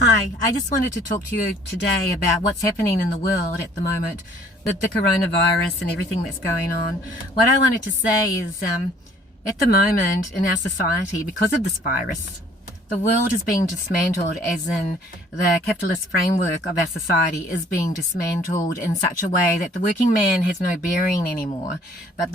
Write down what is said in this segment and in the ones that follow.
Hi, I just wanted to talk to you today about what's happening in the world at the moment with the coronavirus and everything that's going on. What I wanted to say is at the moment in our society, because of this virus, the world is being dismantled, as in the capitalist framework of our society is being dismantled in such a way that the working man has no bearing anymore. But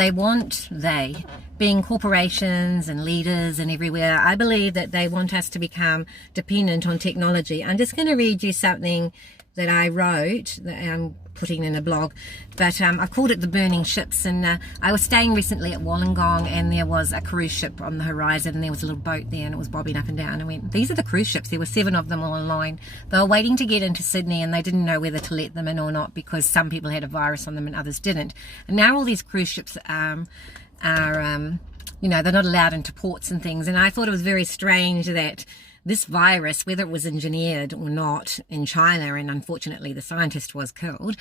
being corporations and leaders and everywhere, I believe that they want us to become dependent on technology. I'm just going to read you something that I wrote, that I'm putting in a blog, but I called it The Burning Ships. And I was staying recently at Wollongong, and there was a cruise ship on the horizon, and there was a little boat there, and it was bobbing up and down. I went, these are the cruise ships. There were 7 of them all in line. They were waiting to get into Sydney, and they didn't know whether to let them in or not, because some people had a virus on them and others didn't. And now all these cruise ships are you know, they're not allowed into ports and things. And I thought it was very strange that this virus, whether it was engineered or not in China, and unfortunately the scientist was killed,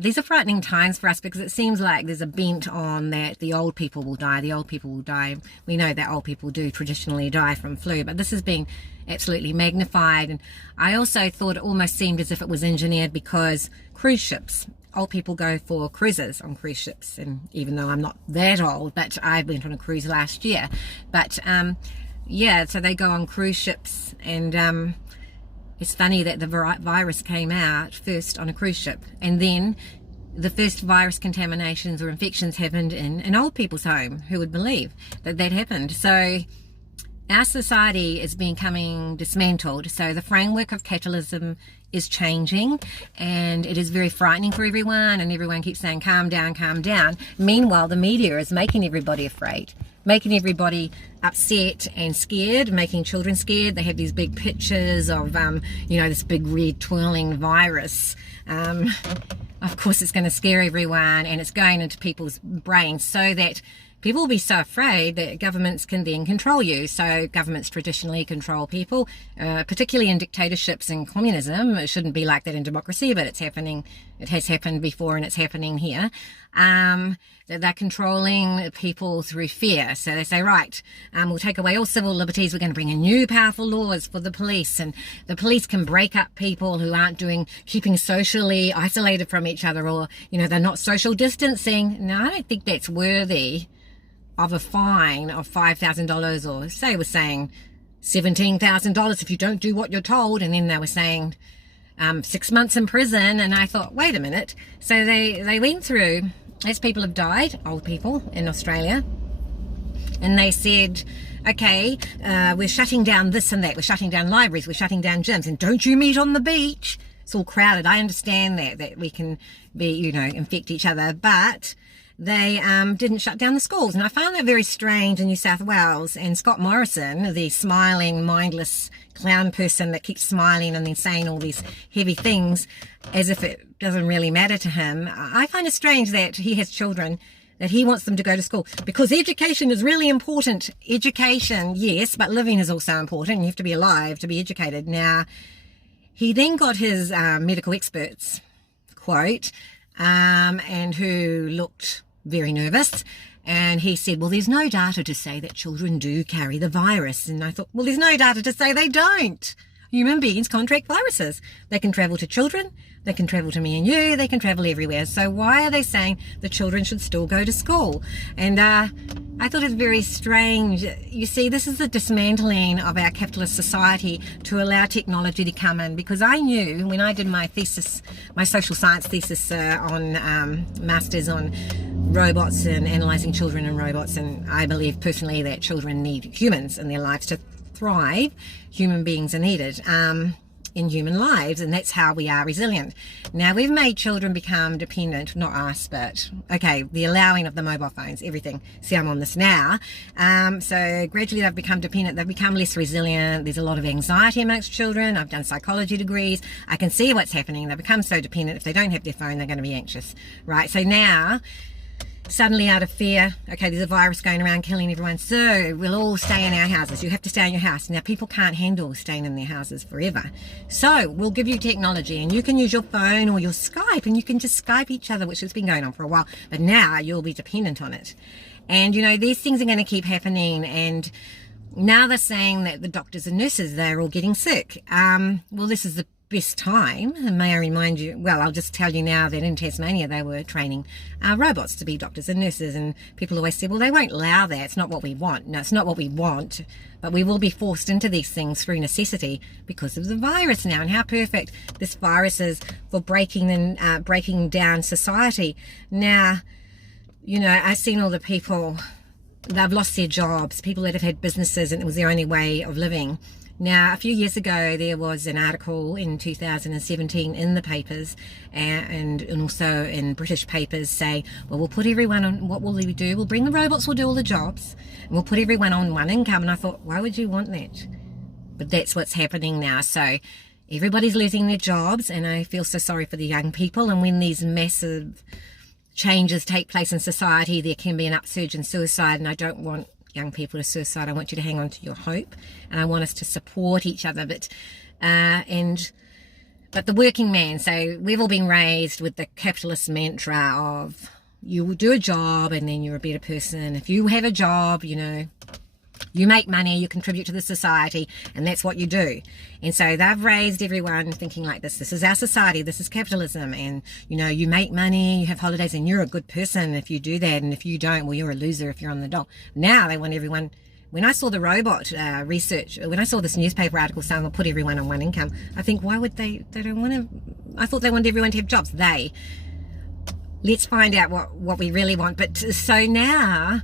these are frightening times for us, because it seems like there's a bent on that the old people will die, the old people will die. We know that old people do traditionally die from flu, but this has been absolutely magnified. And I also thought it almost seemed as if it was engineered because cruise ships, old people go for cruises on cruise ships. And even though I'm not that old, but I went on a cruise last year, but yeah, so they go on cruise ships, and it's funny that the virus came out first on a cruise ship, and then the first virus contaminations or infections happened in an old people's home. Who would believe that that happened? So our society is becoming dismantled. So the framework of capitalism is changing, and it is very frightening for everyone, and everyone keeps saying calm down, calm down. Meanwhile, the media is making everybody afraid, making everybody upset and scared, making children scared. They have these big pictures of you know, this big red twirling virus. Of course it's going to scare everyone, and it's going into people's brains so that people will be so afraid that governments can then control you. So governments traditionally control people, particularly in dictatorships and communism. It shouldn't be like that in democracy, but it's happening. It has happened before, and it's happening here. That they're controlling people through fear. So they say, right, we'll take away all civil liberties. We're going to bring in new powerful laws for the police, and the police can break up people who aren't keeping socially isolated from each other, or, you know, they're not social distancing. No, I don't think that's worthy of a fine of $5,000, or say we're saying $17,000 if you don't do what you're told. And then they were saying 6 months in prison. And I thought, wait a minute. So they went through, as people have died, old people in Australia, and they said, okay, we're shutting down this and that, we're shutting down libraries, we're shutting down gyms, and don't you meet on the beach. It's all crowded. I understand that we can be, you know, infect each other, but they didn't shut down the schools. And I found that very strange in New South Wales. And Scott Morrison, the smiling, mindless clown person that keeps smiling and then saying all these heavy things as if it doesn't really matter to him, I find it strange that he has children, that he wants them to go to school, because education is really important. Education, yes, but living is also important. You have to be alive to be educated. Now, he then got his medical experts, quote, and who looked very nervous, and he said, well, there's no data to say that children do carry the virus. And I thought, well, there's no data to say they don't. Human beings contract viruses. They can travel to children, they can travel to me and you, they can travel everywhere. So why are they saying the children should still go to school? And I thought it was very strange. You see, this is the dismantling of our capitalist society to allow technology to come in, because I knew when I did my thesis, my social science thesis on masters on robots and analysing children and robots, and I believe personally that children need humans in their lives to thrive. Human beings are needed in human lives, and that's how we are resilient. Now, we've made children become dependent, not us, but okay, the allowing of the mobile phones, everything. See, I'm on this now. So gradually they've become dependent, they've become less resilient. There's a lot of anxiety amongst children. I've done psychology degrees. I can see what's happening. They become so dependent. If they don't have their phone, they're going to be anxious, right? So now, suddenly out of fear, okay, there's a virus going around killing everyone, so we'll all stay in our houses. You have to stay in your house. Now, people can't handle staying in their houses forever, so we'll give you technology, and you can use your phone or your Skype, and you can just Skype each other, which has been going on for a while, but now you'll be dependent on it. And you know, these things are going to keep happening, and Now they're saying that the doctors and nurses, they're all getting sick. Well, this is the best time, and may I remind you, well, I'll just tell you now that in Tasmania they were training robots to be doctors and nurses, and people always said, well, they won't allow that, it's not what we want. No, it's not what we want, but we will be forced into these things through necessity because of the virus now, and how perfect this virus is for breaking down society. Now, you know, I've seen all the people, they've lost their jobs, people that have had businesses and it was their only way of living. Now, a few years ago, there was an article in 2017 in the papers and also in British papers saying, well, we'll put everyone on, what will we do? We'll bring the robots, we'll do all the jobs, and we'll put everyone on one income. And I thought, why would you want that? But that's what's happening now. So everybody's losing their jobs, and I feel so sorry for the young people. And when these massive changes take place in society, there can be an upsurge in suicide, and I don't want young people to suicide. I want you to hang on to your hope, and I want us to support each other. But the working man, so we've all been raised with the capitalist mantra of you will do a job and then you're a better person. If you have a job, you know, you make money, you contribute to the society, and that's what you do. And so they've raised everyone thinking like this. This is our society, this is capitalism, and you know, you make money, you have holidays, and you're a good person if you do that, and if you don't, well, you're a loser if you're on the dole. Now they want everyone. When I saw the robot research, when I saw this newspaper article saying they'll put everyone on one income, I think, why would they don't want to, I thought they wanted everyone to have jobs. Let's find out what we really want. But so now,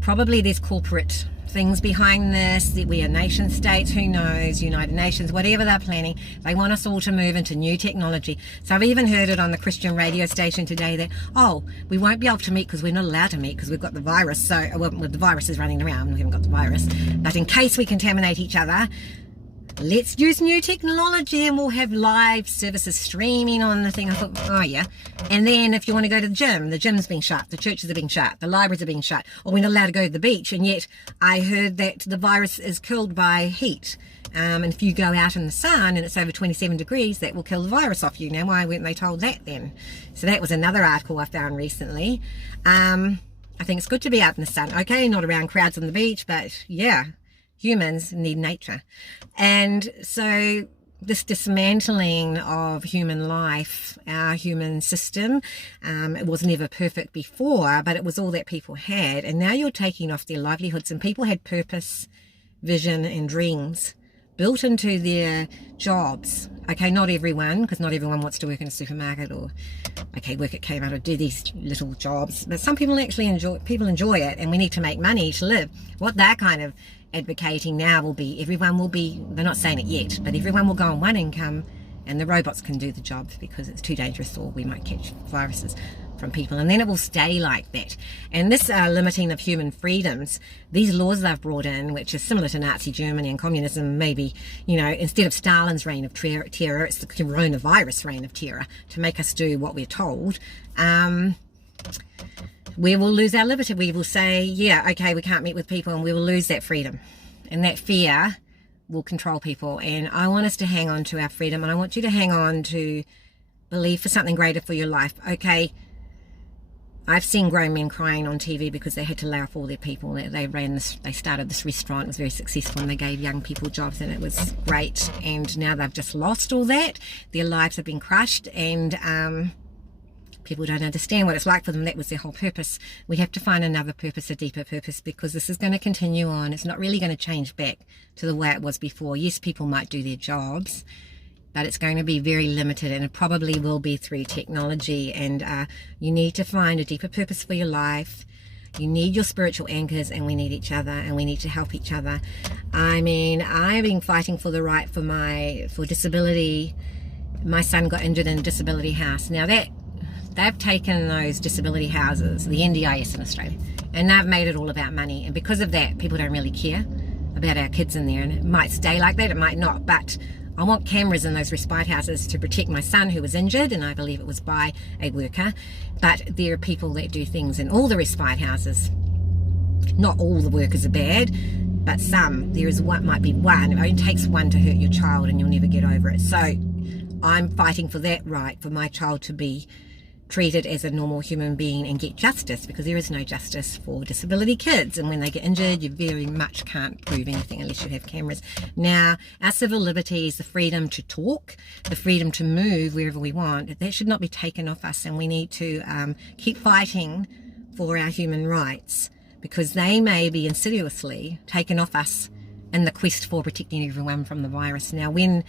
probably there's corporate things behind this, that we are nation states, who knows, United Nations, whatever they're planning. They want us all to move into new technology. So I've even heard it on the Christian radio station today that, oh, we won't be able to meet because we're not allowed to meet because we've got the virus. So, well, the virus is running around, we haven't got the virus. But in case we contaminate each other, let's use new technology and we'll have live services streaming on the thing. I thought, oh yeah. And then if you want to go to the gym's being shut, the churches are being shut, the libraries are being shut, or we're not allowed to go to the beach. And yet I heard that the virus is killed by heat. And if you go out in the sun and it's over 27 degrees, that will kill the virus off you. Now, why weren't they told that then? So that was another article I found recently. I think it's good to be out in the sun. Okay, not around crowds on the beach, but yeah. Humans need nature. And so this dismantling of human life, our human system, it was never perfect before, but it was all that people had. And now you're taking off their livelihoods, and people had purpose, vision and dreams built into their jobs. Okay, not everyone, because not everyone wants to work in a supermarket or, okay, work at Kmart or do these little jobs. But some people actually enjoy it, and we need to make money to live. What they're kind of advocating now will be, everyone will be, they're not saying it yet, but everyone will go on one income and the robots can do the jobs because it's too dangerous, or we might catch viruses from people, and then it will stay like that. And this limiting of human freedoms, these laws they've brought in, which is similar to Nazi Germany and communism, maybe, you know, instead of Stalin's reign of terror, it's the coronavirus reign of terror to make us do what we're told. We will lose our liberty. We will say, yeah, okay, we can't meet with people, and we will lose that freedom. And that fear will control people. And I want us to hang on to our freedom, and I want you to hang on to believe for something greater for your life. Okay, I've seen grown men crying on TV because they had to lay off all their people. They started this restaurant, it was very successful, and they gave young people jobs, and it was great. And now they've just lost all that. Their lives have been crushed, and people don't understand what it's like for them. That was their whole purpose. We have to find another purpose, a deeper purpose, because this is going to continue on. It's not really going to change back to the way it was before. Yes, people might do their jobs, but it's going to be very limited, and it probably will be through technology. And you need to find a deeper purpose for your life. You need your spiritual anchors, and we need each other, and we need to help each other. I mean, I've been fighting for the right for disability. My son got injured in a disability house. Now they've taken those disability houses, the NDIS in Australia, and they've made it all about money. And because of that, people don't really care about our kids in there. And it might stay like that, it might not. But I want cameras in those respite houses to protect my son who was injured, and I believe it was by a worker. But there are people that do things in all the respite houses. Not all the workers are bad, but some. There is one, might be one. It only takes one to hurt your child, and you'll never get over it. So I'm fighting for that right, for my child to be treated as a normal human being and get justice, because there is no justice for disability kids, and when they get injured you very much can't prove anything unless you have cameras. Now, our civil liberties, the freedom to talk, the freedom to move wherever we want, that should not be taken off us, and we need to keep fighting for our human rights, because they may be insidiously taken off us in the quest for protecting everyone from the virus. Now, when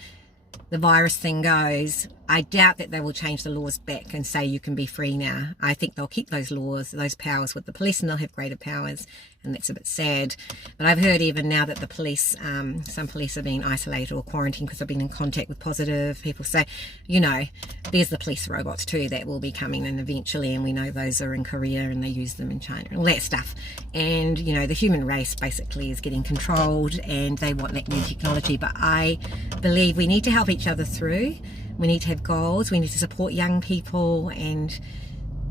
the virus thing goes, I doubt that they will change the laws back and say you can be free now. I think they'll keep those laws, those powers with the police, and they'll have greater powers, and that's a bit sad. But I've heard even now that the police, some police are being isolated or quarantined because they've been in contact with positive people. So, you know, there's the police robots too that will be coming in eventually, and we know those are in Korea and they use them in China and all that stuff. And, you know, the human race basically is getting controlled, and they want that new technology. But I believe we need to help each other through. We need to have goals, we need to support young people, and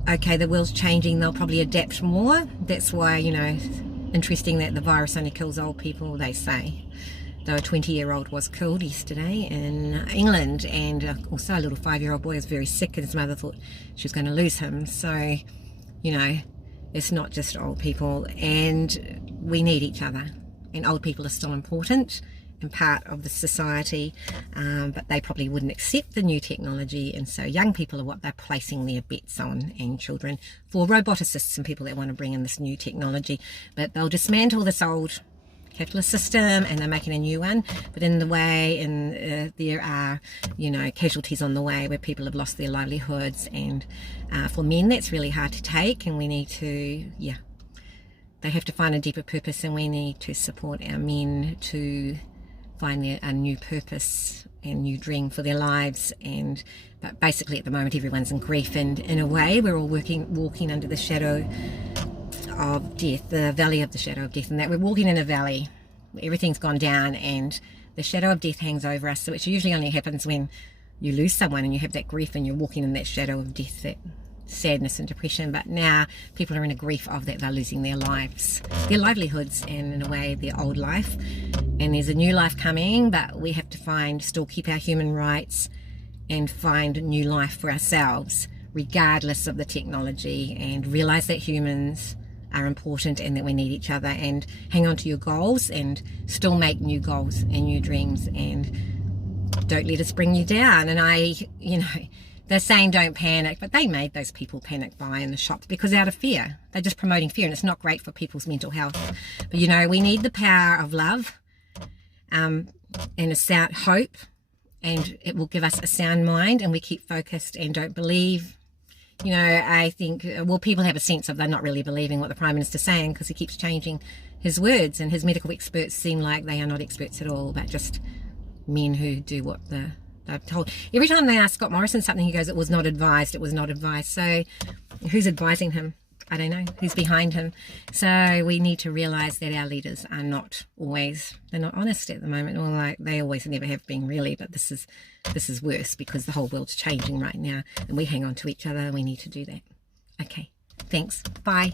okay, the world's changing, they'll probably adapt more. That's why, you know, interesting that the virus only kills old people, they say. Though a 20-year-old was killed yesterday in England, and also a little 5-year-old boy was very sick, and his mother thought she was going to lose him. So, you know, it's not just old people, and we need each other, and old people are still important and part of the society, but they probably wouldn't accept the new technology, and so young people are what they're placing their bets on, and children for roboticists and people that want to bring in this new technology. But they'll dismantle this old capitalist system and they're making a new one, but in the way, and there are, you know, casualties on the way where people have lost their livelihoods, and for men that's really hard to take, and we need to, yeah, they have to find a deeper purpose, and we need to support our men to find a new purpose and new dream for their lives. And but basically at the moment everyone's in grief, and in a way we're all walking under the shadow of death, the valley of the shadow of death, and that we're walking in a valley where everything's gone down and the shadow of death hangs over us, which usually only happens when you lose someone and you have that grief and you're walking in that shadow of death, that sadness and depression. But now people are in a grief of that, they're losing their lives, their livelihoods, and in a way their old life, and there's a new life coming. But we have to still keep our human rights and find a new life for ourselves regardless of the technology, and realize that humans are important and that we need each other, and hang on to your goals and still make new goals and new dreams, and don't let us bring you down. And you know, they're saying don't panic, but they made those people panic buy in the shops because out of fear. They're just promoting fear, and it's not great for people's mental health. But you know, we need the power of love, and a sound hope, and it will give us a sound mind, and we keep focused and don't believe. You know, I think, well, people have a sense of they're not really believing what the Prime Minister's saying, because he keeps changing his words, and his medical experts seem like they are not experts at all, but just men who do what they're told. Every time they ask Scott Morrison something, he goes, it was not advised, it was not advised. So who's advising him? I don't know. Who's behind him? So we need to realise that our leaders are not always, they're not honest at the moment, or like they always never have been really, but this is worse because the whole world's changing right now, and we hang on to each other, and we need to do that. Okay, thanks. Bye.